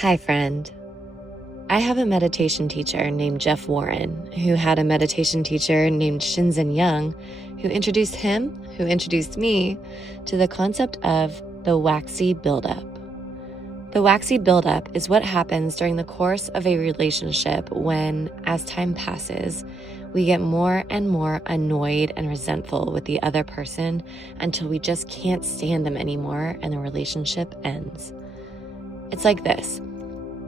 Hi, friend. I have a meditation teacher named Jeff Warren who had a meditation teacher named Shinzen Young who introduced me to the concept of the waxy buildup. The waxy buildup is what happens during the course of a relationship when, as time passes, we get more and more annoyed and resentful with the other person until we just can't stand them anymore and the relationship ends. It's like this.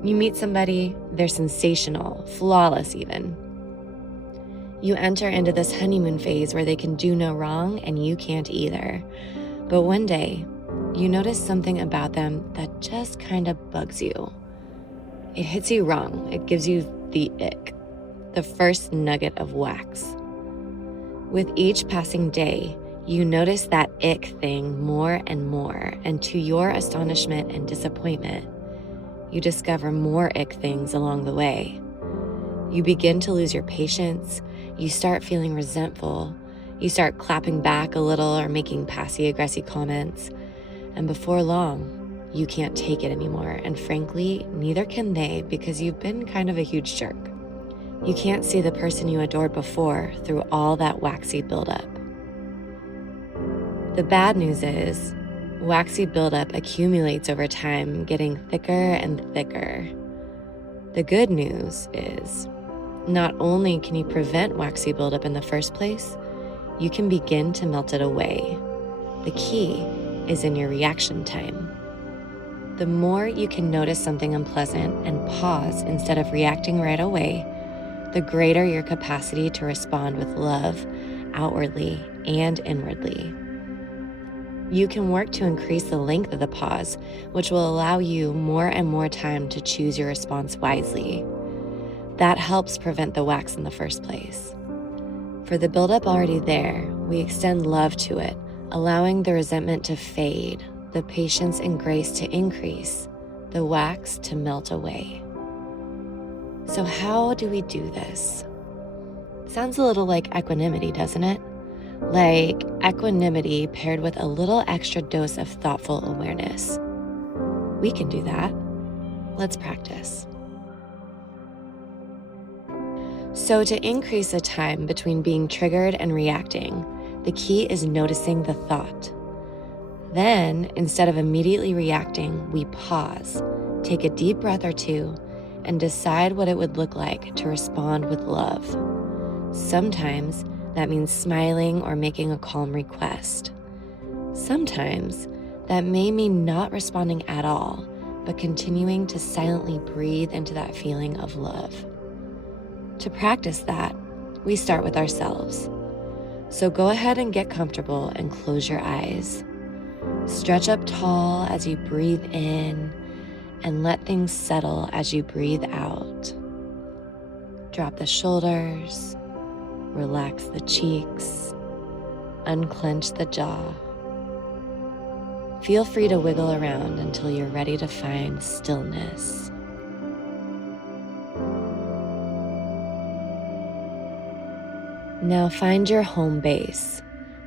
You meet somebody, they're sensational, flawless even. You enter into this honeymoon phase where they can do no wrong and you can't either. But one day, you notice something about them that just kind of bugs you. It hits you wrong. It gives you the ick, the first nugget of wax. With each passing day, you notice that ick thing more and more, and to your astonishment and disappointment, you discover more ick things along the way. You begin to lose your patience, you start feeling resentful, you start clapping back a little or making passive-aggressive comments, and before long, you can't take it anymore, and frankly, neither can they because you've been kind of a huge jerk. You can't see the person you adored before through all that waxy buildup. The bad news is, waxy buildup accumulates over time, getting thicker and thicker. The good news is, not only can you prevent waxy buildup in the first place, you can begin to melt it away. The key is in your reaction time. The more you can notice something unpleasant and pause instead of reacting right away, the greater your capacity to respond with love outwardly and inwardly. You can work to increase the length of the pause, which will allow you more and more time to choose your response wisely. That helps prevent the wax in the first place. For the buildup already there, we extend love to it, allowing the resentment to fade, the patience and grace to increase, the wax to melt away. So how do we do this? Sounds a little like equanimity, doesn't it? Like equanimity paired with a little extra dose of thoughtful awareness. We can do that. Let's practice. So to increase the time between being triggered and reacting, the key is noticing the thought. Then, instead of immediately reacting, we pause, take a deep breath or two, and decide what it would look like to respond with love. Sometimes that means smiling or making a calm request. Sometimes that may mean not responding at all, but continuing to silently breathe into that feeling of love. To practice that, we start with ourselves. So go ahead and get comfortable and close your eyes. Stretch up tall as you breathe in and let things settle as you breathe out. Drop the shoulders, relax the cheeks, unclench the jaw. Feel free to wiggle around until you're ready to find stillness. Now find your home base.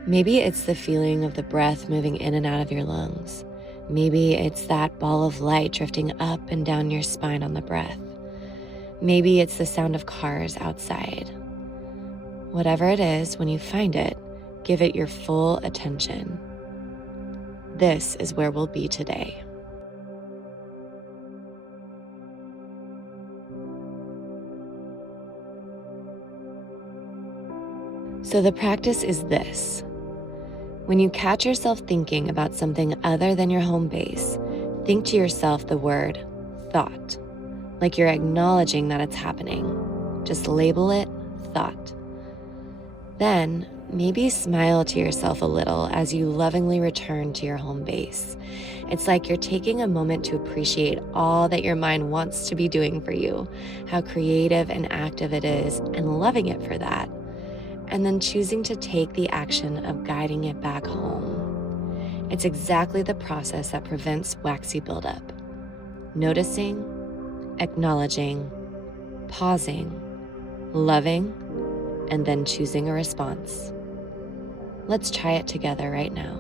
Maybe it's the feeling of the breath moving in and out of your lungs. Maybe it's that ball of light drifting up and down your spine on the breath. Maybe it's the sound of cars outside. Whatever it is, when you find it, give it your full attention. This is where we'll be today. So the practice is this. When you catch yourself thinking about something other than your home base, think to yourself the word thought, like you're acknowledging that it's happening. Just label it thought. Then maybe smile to yourself a little as you lovingly return to your home base. It's like you're taking a moment to appreciate all that your mind wants to be doing for you, how creative and active it is, and loving it for that. And then choosing to take the action of guiding it back home. It's exactly the process that prevents waxy buildup. Noticing, acknowledging, pausing, loving, and then choosing a response. Let's try it together right now.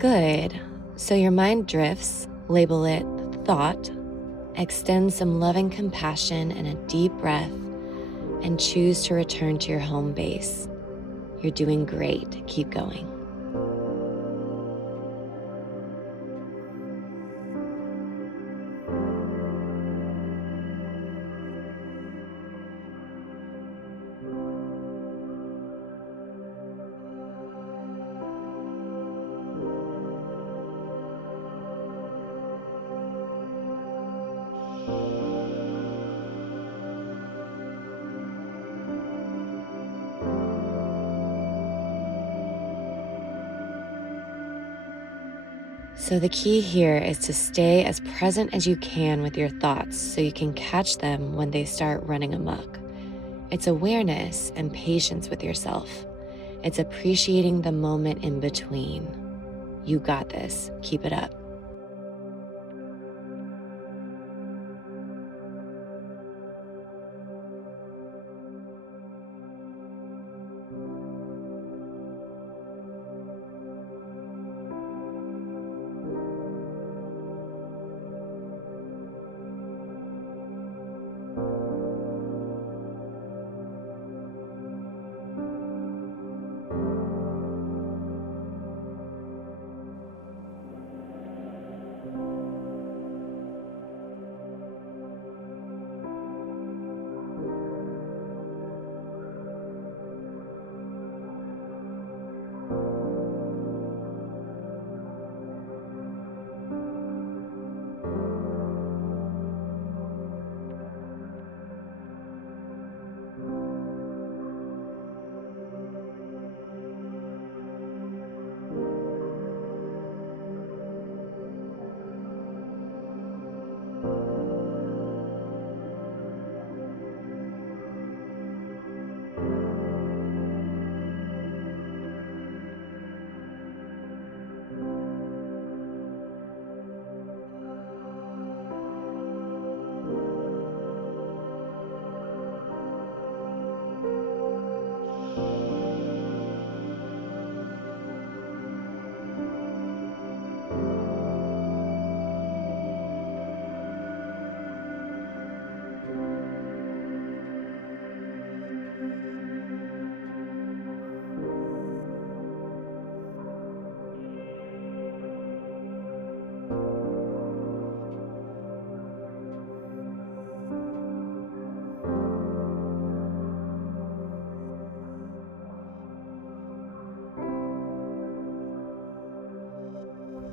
Good. So your mind drifts, label it thought, extend some loving compassion and a deep breath, and choose to return to your home base. You're doing great. Keep going. So the key here is to stay as present as you can with your thoughts so you can catch them when they start running amok. It's awareness and patience with yourself. It's appreciating the moment in between. You got this. Keep it up.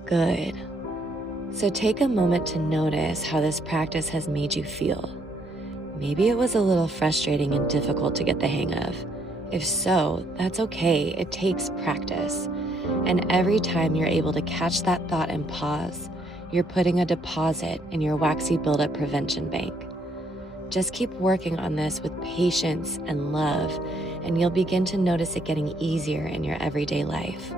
Good. So take a moment to notice how this practice has made you feel. Maybe it was a little frustrating and difficult to get the hang of. If so, that's okay. It takes practice. And every time you're able to catch that thought and pause, you're putting a deposit in your Waxy Buildup prevention bank. Just keep working on this with patience and love, and you'll begin to notice it getting easier in your everyday life.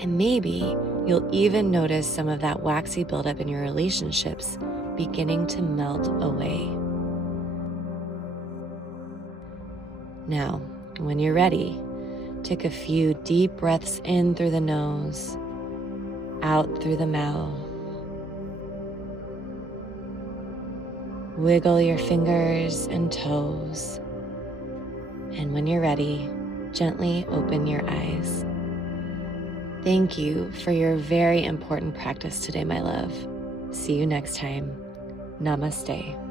And maybe you'll even notice some of that waxy buildup in your relationships beginning to melt away. Now, when you're ready, take a few deep breaths in through the nose, out through the mouth. Wiggle your fingers and toes. And when you're ready, gently open your eyes. Thank you for your very important practice today, my love. See you next time. Namaste.